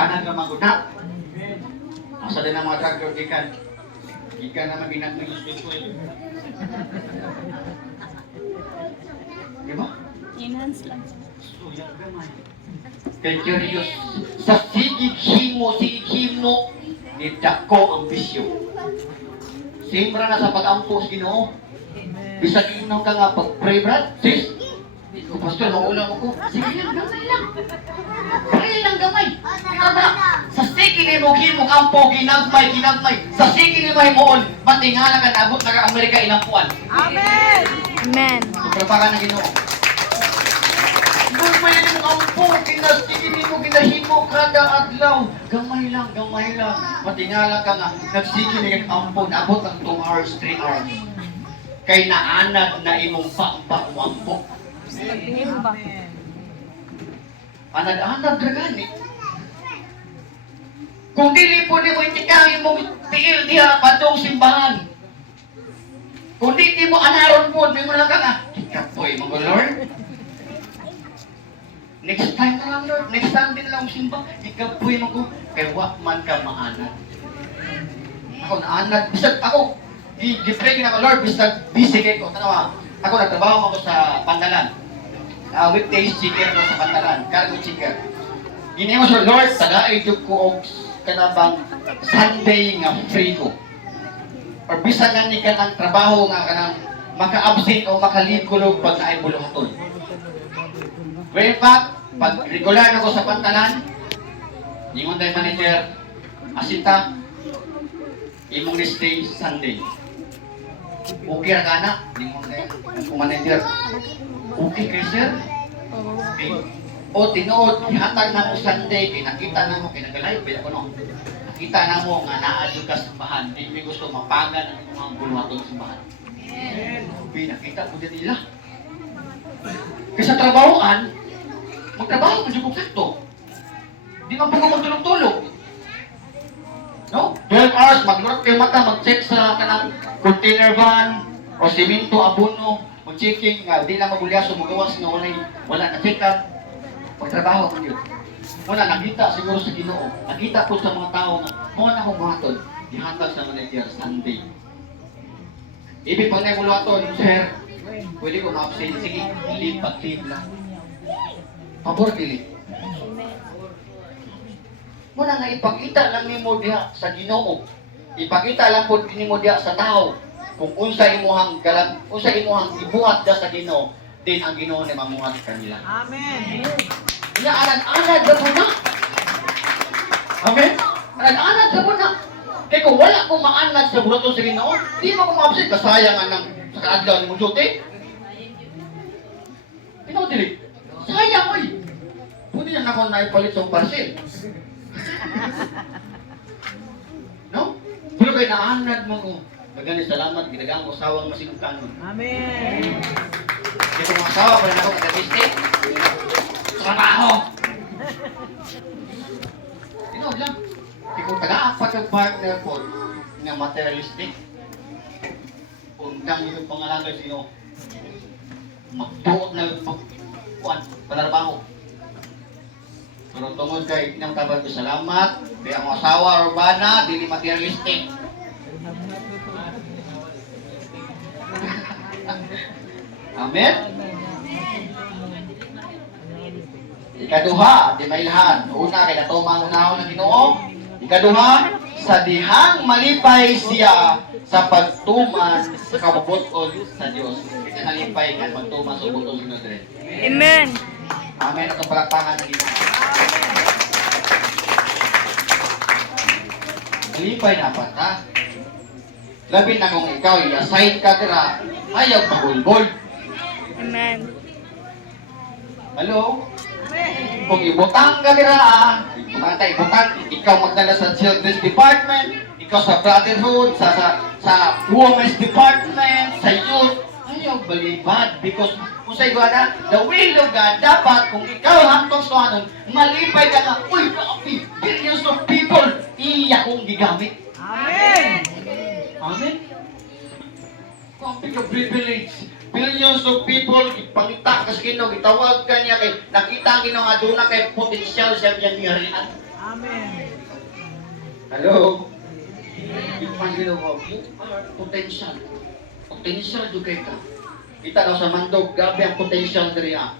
Daanan ka maguna. Asa din ang mga tractor gikan. Gikan na maginag ng spiritual. Di ba? Enhance lang. Suyang gamay. Kay curious. Sa sigig himo, nidako ang bisyo. Simbra na sa pag-ampo sa Ginoo. Bisa ginaw ka nga pag-pray, brad. Sis, kung pastor, maulang ako. Sige lang, gamay lang. Pray lang, gamay. Sa sige ni mo, himo ampo, ginagmay. Sa sige ni mo, himoon, matingala ka na abot na Amerika inampuan. Amen! Amen. Pagpapaka ng Ginoo. Doon pa yan yung ampo, sige ni mo, ginahimo kada adlaw. Gamay lang. Matingala ka nga, nagsige ni yung ampo, naabot ang 2 hours, 3 hours. Kay naanad na imong ampo. Pagtingin ba? Anad-anad na gani. Kung dili po di mo itikangin mo tiil diha padong simbahan. Kung di mo anaron po, di mo lang ka nga. Kapoy mo, Lord. Next time na lang, Lord. Next time din lang simba. Ikapoy mo ko. Kaya wak man ka maanad. Ako naanad. Bisag ako. Gi-pray na ko, Lord. Bisag busy kayo ko. Tanawa. Ako nagtrabaho ako sa Pandalan. Weekdays chicken ko sa Pandalan. Cargo chicken. Gini mo siya, Lord. Taga-idog ko og kanabang Sunday nga free ko. Or bisa nga ni ka ng trabaho nga kanang maka-absent o maka-leave ko log pag naay buluhaton. Well, pag regular na ko sa Pantalan, ingon tayo manager, asinta, imong stay Sunday. Okay ra ka na, ingon tayo, kung manager, okay kay sir? Okay. O tinuod, ihatag na mo Sunday, kinakita na mo, kinagalive, bila ko no. Nakita na mo nga naadyo ka sa bahan, hindi mo gusto mapagan ang mga buluhaton sa bahan. Pinakita ko din nila. Kasi sa trabahoan, magtrabaho mo dyan sakto. Di man po magtulog-tulog. No? 12 hours, mag-work kayo mata, mag-check sa kanang container van o simento, abono, mag-checking, di lang magulyaso, magawas nga wala na-check up. Magtrabaho mo yun. Muna, nakita siguro sa Ginoo. Nakita po sa mga tao na muna akong buhaton. Ihatag sa manager Sunday. Ibig pag naibuluhaton, sir, pwede ko ma-absent. Sige, leave lang. Pabor dili. Muna nga ipakita lang nimo diha sa Ginoo. Ipakita lang pud nimo diha sa tao. Kung unsa imuhang ibuhat da sa Ginoo, din ang Ginoo ni mamuhat kanila. Amen! Nya anad-anad sa puna. Amen. Anad-anad sa puna. Kaya kung wala ko maanad sa bulaton sa Ginoo, di mo ko ma-absent kasayangan ng sa kaadlaw ni mo duty. Ikaw dili. Sayang oy. Pwede na ako naipalit sa parcel. No? Pero kay naanad mo ko. Magani salamat, ginagang ko sawang masinugkan mo. Amen! Kaya kung asawa pa rin ako nag-assistant, trabaho! Ikaw lang. Kaya kung taga-apat ang partner po na materialistic, undang yung pangalaga sino, magtuot na yung panarbaho. Pero tungod kay pinangtabag ko salamat, kaya ang asawa urbana, dili materialistic. Amen? Ikaduha, di mailhan. Una, kay natumang unahon ng Ginoo. Ikaduha, sa dihang malipay siya sa pagtuman sa kabubuton sa Diyos. Kasi nalipay ka pagtuman sa kabubuton sa Diyos. Amen. Amen. At ang palakpakan ng Ginoo. Nalipay na pa ta. Labi na kung ikaw, i-assign ka tira, ayaw pahulbol. Amen. Hello? Kung ibutang ka tira, ibutang, ikaw magdala sa children's department, ikaw sa brotherhood, sa women's department, sa youth, ayaw balibad. Because kung sa na, the will of God, dapat kung ikaw hantong sa anon, malipay ka nga, uy, grabe, billions of people, iya kong gigamit. Amen! Amen? Grabe ka privilege. Billions of people, ipangita ka sa Ginoo, itawag ka niya kay nakita ang Ginoo nga doon na kay potensyal siya diyan niyarian. Amen. Hello? Ipan ginoo, you are potential. Potential jud kay ka. Kita daw sa mandog, gabi ang potential diri ha.